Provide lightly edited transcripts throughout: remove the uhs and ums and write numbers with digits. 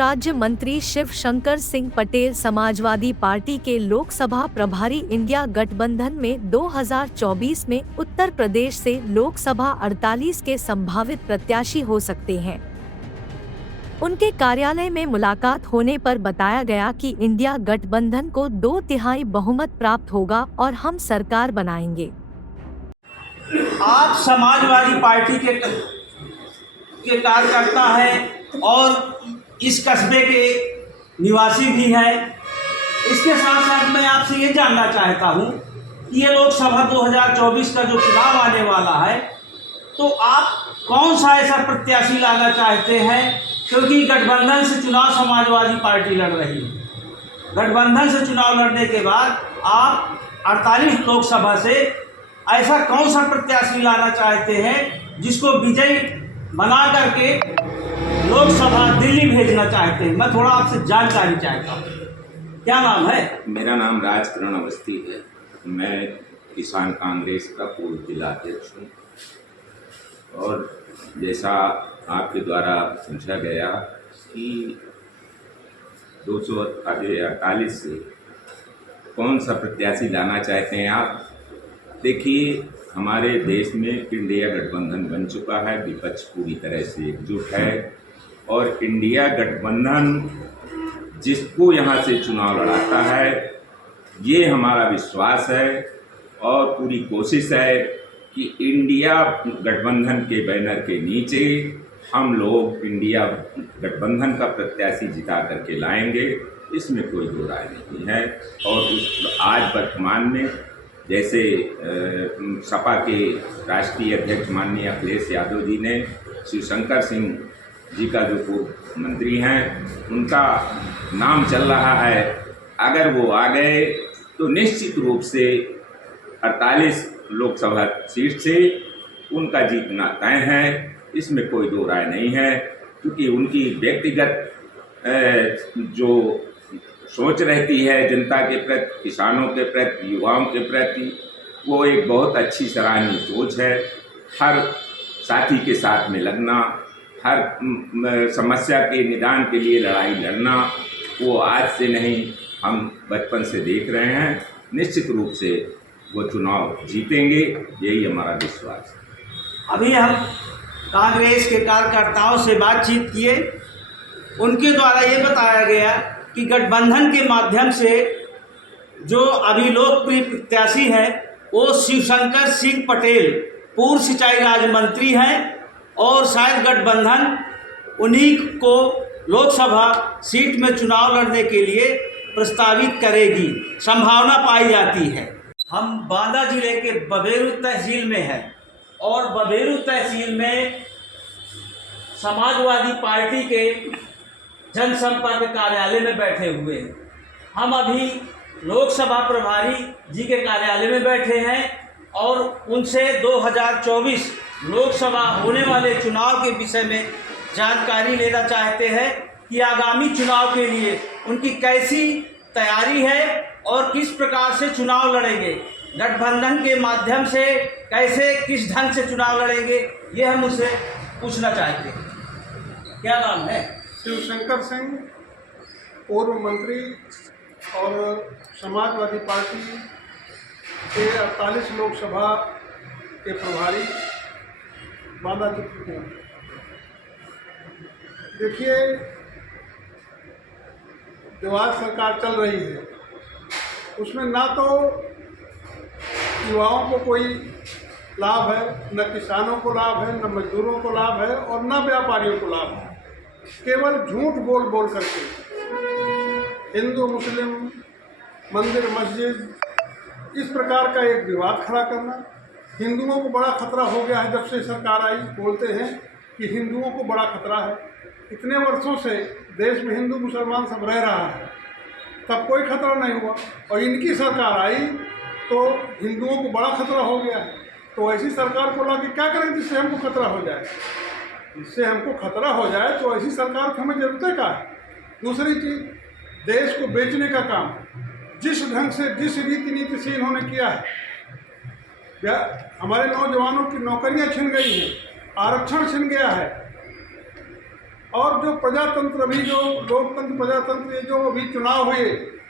राज्य मंत्री शिव शंकर सिंह पटेल समाजवादी पार्टी के लोकसभा प्रभारी इंडिया गठबंधन में 2024 में उत्तर प्रदेश से लोकसभा 48 के संभावित प्रत्याशी हो सकते हैं। उनके कार्यालय में मुलाकात होने पर बताया गया कि इंडिया गठबंधन को 2/3 बहुमत प्राप्त होगा और हम सरकार बनाएंगे। आप समाजवादी पार्टी के कार्यकर्ता हैं और इस कस्बे के निवासी भी हैं। इसके साथ साथ मैं आपसे ये जानना चाहता हूँ कि ये लोकसभा 2024 का जो चुनाव आने वाला है, तो आप कौन सा ऐसा प्रत्याशी लाना चाहते हैं, क्योंकि गठबंधन से चुनाव समाजवादी पार्टी लड़ रही है। गठबंधन से चुनाव लड़ने के बाद आप 48 लोकसभा से ऐसा कौन सा प्रत्याशी लाना चाहते हैं जिसको विजयी बना करके लोकसभा दिल्ली भेजना चाहते हैं? मैं थोड़ा आपसे जानकारी चाहता हूँ। क्या नाम है? मेरा नाम राजकिरण अवस्थी है। मैं किसान कांग्रेस का पूर्व जिला अध्यक्ष हूँ और जैसा आपके द्वारा पूछा गया कि 248 से कौन सा प्रत्याशी लाना चाहते हैं आप। देखिए, हमारे देश में इंडिया गठबंधन बन चुका है, विपक्ष पूरी तरह से एकजुट है और इंडिया गठबंधन जिसको यहाँ से चुनाव लड़ाता है, ये हमारा विश्वास है और पूरी कोशिश है कि इंडिया गठबंधन के बैनर के नीचे हम लोग इंडिया गठबंधन का प्रत्याशी जिता करके लाएंगे। इसमें कोई दो राय नहीं है। और आज वर्तमान में जैसे सपा के राष्ट्रीय अध्यक्ष माननीय अखिलेश यादव जी ने शिवशंकर सिंह जी का जो पूर्व मंत्री हैं, उनका नाम चल रहा है। अगर वो आ गए तो निश्चित रूप से 48 लोकसभा सीट से उनका जीतना तय है। इसमें कोई दो राय नहीं है, क्योंकि उनकी व्यक्तिगत जो सोच रहती है जनता के प्रति, किसानों के प्रति, युवाओं के प्रति, वो एक बहुत अच्छी सराहनीय सोच है। हर साथी के साथ में लगना, हर समस्या के निदान के लिए लड़ाई लड़ना, वो आज से नहीं, हम बचपन से देख रहे हैं। निश्चित रूप से वो चुनाव जीतेंगे, यही हमारा विश्वास है। अभी हम कांग्रेस के कार्यकर्ताओं से बातचीत किए, उनके द्वारा ये बताया गया कि गठबंधन के माध्यम से जो अभी लोकप्रिय प्रत्याशी हैं वो शिवशंकर सिंह पटेल पूर्व सिंचाई राज्य मंत्री हैं और शायद गठबंधन उन्हीं को लोकसभा सीट में चुनाव लड़ने के लिए प्रस्तावित करेगी, संभावना पाई जाती है। हम बांदा जिले के बबेरू तहसील में हैं और बबेरू तहसील में समाजवादी पार्टी के जनसंपर्क कार्यालय में बैठे हुए हैं। हम अभी लोकसभा प्रभारी जी के कार्यालय में बैठे हैं और उनसे 2024 लोकसभा होने वाले चुनाव के विषय में जानकारी लेना चाहते हैं कि आगामी चुनाव के लिए उनकी कैसी तैयारी है और किस प्रकार से चुनाव लड़ेंगे, गठबंधन के माध्यम से कैसे किस ढंग से चुनाव लड़ेंगे, ये हम उनसे पूछना चाहते हैं। क्या नाम है? शिवशंकर सिंह, पूर्व मंत्री और समाजवादी पार्टी के 48 लोकसभा के प्रभारी, बांदा चित्र के। देखिए, जो आज सरकार चल रही है उसमें ना तो युवाओं को कोई लाभ है, न किसानों को लाभ है, न मजदूरों को लाभ है और न व्यापारियों को लाभ है। केवल झूठ बोल बोल करके हिंदू मुस्लिम, मंदिर मस्जिद, इस प्रकार का एक विवाद खड़ा करना। हिंदुओं को बड़ा खतरा हो गया है जब से सरकार आई। बोलते हैं कि हिंदुओं को बड़ा खतरा है। इतने वर्षों से देश में हिंदू मुसलमान सब रह रहा है, तब कोई खतरा नहीं हुआ और इनकी सरकार आई तो हिंदुओं को बड़ा खतरा हो गया है। तो ऐसी सरकार को लाके क्या करें जिससे हमको खतरा हो जाए? जिससे हमको खतरा हो जाए तो ऐसी सरकार की हमें जरूरत का है। दूसरी चीज़, देश को बेचने का काम जिस ढंग से, जिस रीति नीति से इन्होंने किया है, हमारे नौजवानों की नौकरियां छिन गई हैं, आरक्षण छिन गया है, और जो प्रजातंत्र अभी जो लोकतंत्र प्रजातंत्र ये जो अभी चुनाव हुए,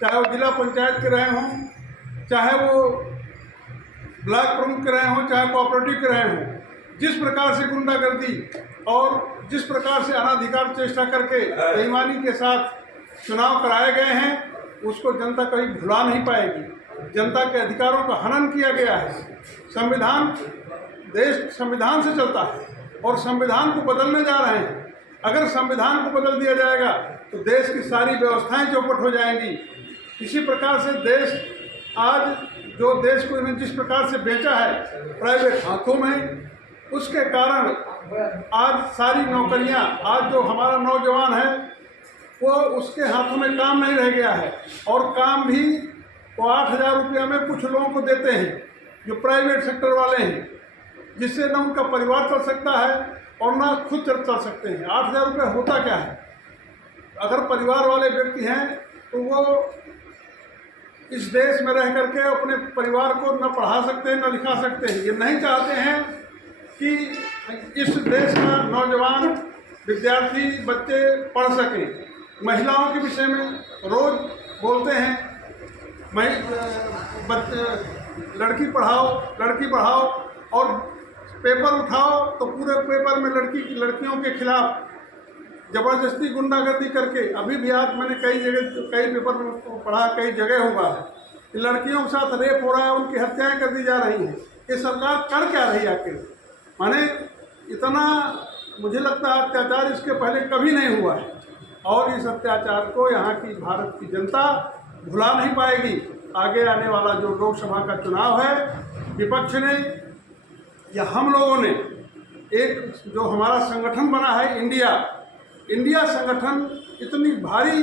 चाहे वो जिला पंचायत के रहे हों, चाहे वो ब्लॉक प्रमुख के रहे हों, चाहे कोऑपरेटिव के रहे हों, जिस प्रकार से गुंडागर्दी और जिस प्रकार से अनाधिकार चेष्टा करके बेईमानी के साथ चुनाव कराए गए हैं, उसको जनता कभी भुला नहीं पाएगी। जनता के अधिकारों का हनन किया गया है। संविधान, देश संविधान से चलता है और संविधान को बदलने जा रहे हैं। अगर संविधान को बदल दिया जाएगा तो देश की सारी व्यवस्थाएं चौपट हो जाएंगी। इसी प्रकार से देश आज जो देश को इन्होंने जिस प्रकार से बेचा है प्राइवेट हाथों में, उसके कारण आज सारी नौकरियां, आज जो हमारा नौजवान है वो उसके हाथों में काम नहीं रह गया है। और काम भी वो 8,000 रुपया में कुछ लोगों को देते हैं जो प्राइवेट सेक्टर वाले हैं, जिससे न उनका परिवार चल सकता है और ना खुद चल सकते हैं। 8,000 रुपये होता क्या है? अगर परिवार वाले व्यक्ति हैं तो वो इस देश में रह करके अपने परिवार को न पढ़ा सकते हैं न लिखा सकते हैं। ये नहीं चाहते हैं कि इस देश का नौजवान, विद्यार्थी, बच्चे पढ़ सकें। महिलाओं के विषय में रोज़ बोलते हैं, लड़की पढ़ाओ और पेपर उठाओ तो पूरे पेपर में लड़कियों के खिलाफ ज़बरदस्ती गुंडागर्दी करके, अभी भी आज मैंने कई पेपर में पढ़ा, कई जगह हुआ है कि लड़कियों के साथ रेप हो रहा है, उनकी हत्याएं कर दी जा रही हैं। ये सरकार कर क्या रही है आखिर? माने इतना मुझे लगता है अत्याचार इसके पहले कभी नहीं हुआ है और इस अत्याचार को यहाँ की भारत की जनता भुला नहीं पाएगी। आगे आने वाला जो लोकसभा का चुनाव है, विपक्ष ने या हम लोगों ने एक जो हमारा संगठन बना है इंडिया संगठन, इतनी भारी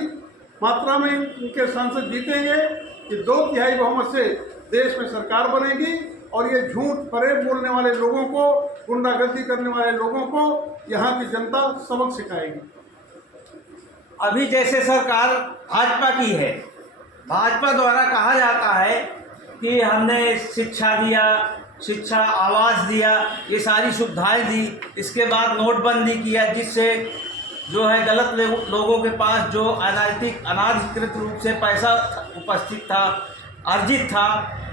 मात्रा में इनके सांसद जीतेंगे कि 2/3 बहुमत से देश में सरकार बनेगी और ये झूठ फरेब बोलने वाले लोगों को, गुंडागर्दी करने वाले लोगों को यहाँ की जनता सबक सिखाएगी। अभी जैसे सरकार भाजपा की है, भाजपा द्वारा कहा जाता है कि हमने शिक्षा दिया, शिक्षा आवास दिया, ये सारी सुविधाएं दी, इसके बाद नोटबंदी किया, जिससे जो है गलत लोगों के पास जो अनैतिक अनाधिकृत रूप से पैसा उपस्थित था, अर्जित था,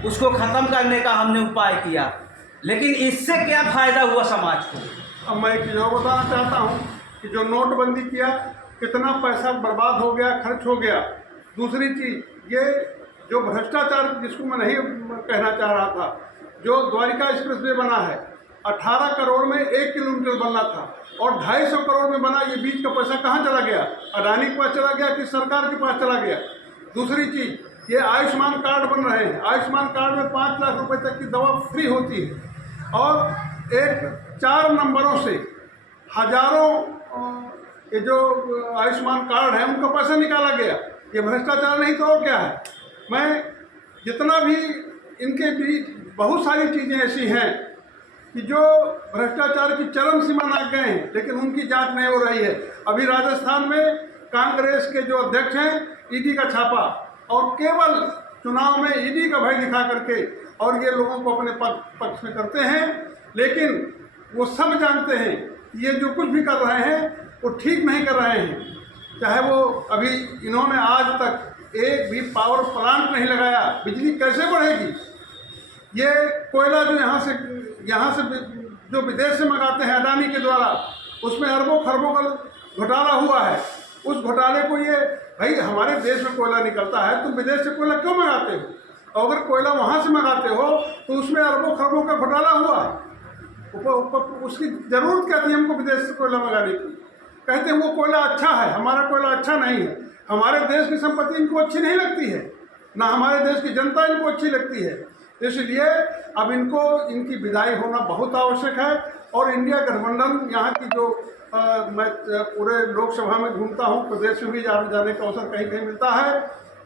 उसको ख़त्म करने का हमने उपाय किया। लेकिन इससे क्या फ़ायदा हुआ समाज को? अब मैं एक चीज़ और बताना चाहता हूँ कि जो नोटबंदी किया, कितना पैसा बर्बाद हो गया, खर्च हो गया। दूसरी चीज़, ये जो भ्रष्टाचार जिसको मैं नहीं कहना चाह रहा था, जो द्वारिका एक्सप्रेसवे बना है, 18 करोड़ में 1 किलोमीटर बनना था और 250 करोड़ में बना। ये बीच का पैसा कहाँ चला गया? अडानी के पास चला गया कि सरकार के पास चला गया? दूसरी चीज़, ये आयुष्मान कार्ड बन रहे हैं। आयुष्मान कार्ड में 5 लाख रुपए तक की दवा फ्री होती है और एक 4 नंबरों से हजारों ये जो आयुष्मान कार्ड है उनका पैसा निकाला गया। ये भ्रष्टाचार नहीं तो और क्या है? मैं जितना भी इनके बीच बहुत सारी चीज़ें ऐसी हैं कि जो भ्रष्टाचार की चरम सीमा नाप गए हैं, लेकिन उनकी जांच नहीं हो रही है। अभी राजस्थान में कांग्रेस के जो अध्यक्ष हैं, ईडी का छापा, और केवल चुनाव में ईडी का भय दिखा करके और ये लोगों को अपने पक्ष में करते हैं। लेकिन वो सब जानते हैं कि ये जो कुछ भी कर रहे हैं वो ठीक नहीं कर रहे हैं। चाहे वो अभी इन्होंने आज तक एक भी पावर प्लांट नहीं लगाया। बिजली कैसे बढ़ेगी? ये कोयला जो यहाँ से जो विदेश से मंगाते हैं अडानी के द्वारा, उसमें अरबों खरबों का घोटाला हुआ है। उस घोटाले को ये, भाई हमारे देश में कोयला निकलता है, तुम विदेश से कोयला क्यों मंगाते हो? और अगर कोयला वहाँ से मंगाते हो तो उसमें अरबों खरबों का घोटाला हुआ है। उसकी ज़रूरत क्या थी हमको विदेश से कोयला मंगाने की? कहते हैं वो कोयला अच्छा है, हमारा कोयला अच्छा नहीं है। हमारे देश की संपत्ति इनको अच्छी नहीं लगती है, ना हमारे देश की जनता इनको अच्छी लगती है। इसलिए अब इनकी विदाई होना बहुत आवश्यक है। और इंडिया गठबंधन यहाँ की जो मैं पूरे लोकसभा में घूमता हूँ, प्रदेश में भी जाने का अवसर कहीं कहीं मिलता है,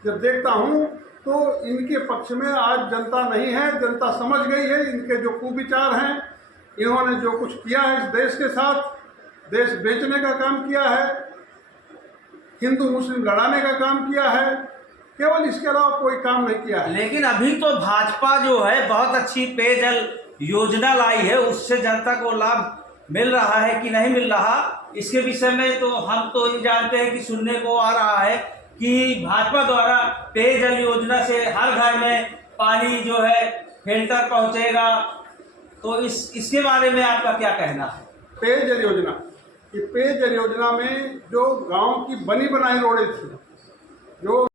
जब देखता हूँ तो इनके पक्ष में आज जनता नहीं है। जनता समझ गई है इनके जो कुविचार हैं, इन्होंने जो कुछ किया है इस देश के साथ, देश बेचने का काम किया है, हिंदू मुस्लिम लड़ाने का काम किया है, केवल इसके अलावा कोई काम नहीं किया है। लेकिन अभी तो भाजपा जो है बहुत अच्छी पेयजल योजना लाई है, उससे जनता को लाभ मिल रहा है कि नहीं मिल रहा, इसके विषय में तो हम तो ये जानते हैं कि सुनने को आ रहा है कि भाजपा द्वारा पेयजल योजना से हर घर में पानी जो है फिल्टर पहुंचेगा, तो इसके बारे में आपका क्या कहना है? पेयजल योजना, ये पेयजल योजना में जो गांव की बनी बनाई रोडें थी, जो